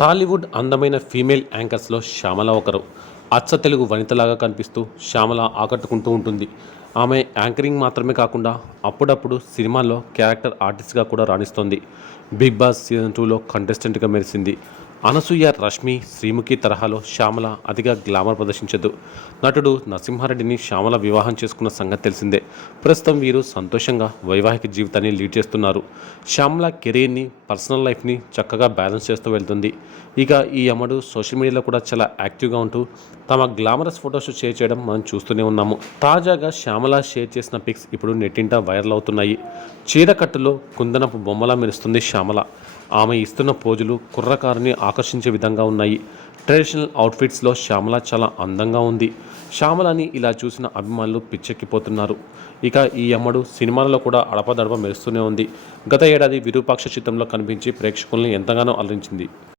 టాలీవుడ్ అందమైన ఫీమేల్ యాంకర్స్లో శ్యామల ఒకరు. అచ్చ తెలుగు వనితలాగా కనిపిస్తూ శ్యామల ఆకట్టుకుంటూ ఉంటుంది. ఆమె యాంకరింగ్ మాత్రమే కాకుండా అప్పుడప్పుడు సినిమాల్లో క్యారెక్టర్ ఆర్టిస్ట్గా కూడా రాణిస్తోంది. బిగ్ బాస్ సీజన్ 2లో కంటెస్టెంట్గా మెరిసింది. అనసూయ, రష్మి, శ్రీముఖి తరహాలో శ్యామల అతిగా గ్లామర్ ప్రదర్శించదు. నటుడు నరసింహారెడ్డిని శ్యామల వివాహం చేసుకున్న సంగతి తెలిసిందే. ప్రస్తుతం వీరు సంతోషంగా వైవాహిక జీవితాన్ని లీడ్ చేస్తున్నారు. శ్యామల కెరీర్ని, పర్సనల్ లైఫ్ని చక్కగా బ్యాలెన్స్ చేస్తూ వెళ్తుంది. ఇక ఈ అమ్మడు సోషల్ మీడియాలో కూడా చాలా యాక్టివ్గా ఉంటూ తమ గ్లామరస్ ఫొటోస్ షేర్ చేయడం మనం చూస్తూనే ఉన్నాము. తాజాగా శ్యామల షేర్ చేసిన పిక్స్ ఇప్పుడు నెట్టింట వైరల్ అవుతున్నాయి. చీరకట్టులో కుందనపు బొమ్మలా మెరుస్తుంది శ్యామల. ఆమె ఇస్తున్న పోజులు కుర్రకారుని ఆకర్షించే విధంగా ఉన్నాయి. ట్రెడిషనల్ అవుట్ఫిట్స్లో శ్యామల చాలా అందంగా ఉంది. శ్యామలని ఇలా చూసిన అభిమానులు పిచ్చెక్కిపోతున్నారు. ఇక ఈ అమ్మడు సినిమాలలో కూడా అడపదడప మెరుస్తూనే ఉంది. గత ఏడాది విరూపాక్ష చిత్రంలో కనిపించి ప్రేక్షకుల్ని ఎంతగానో అలరించింది.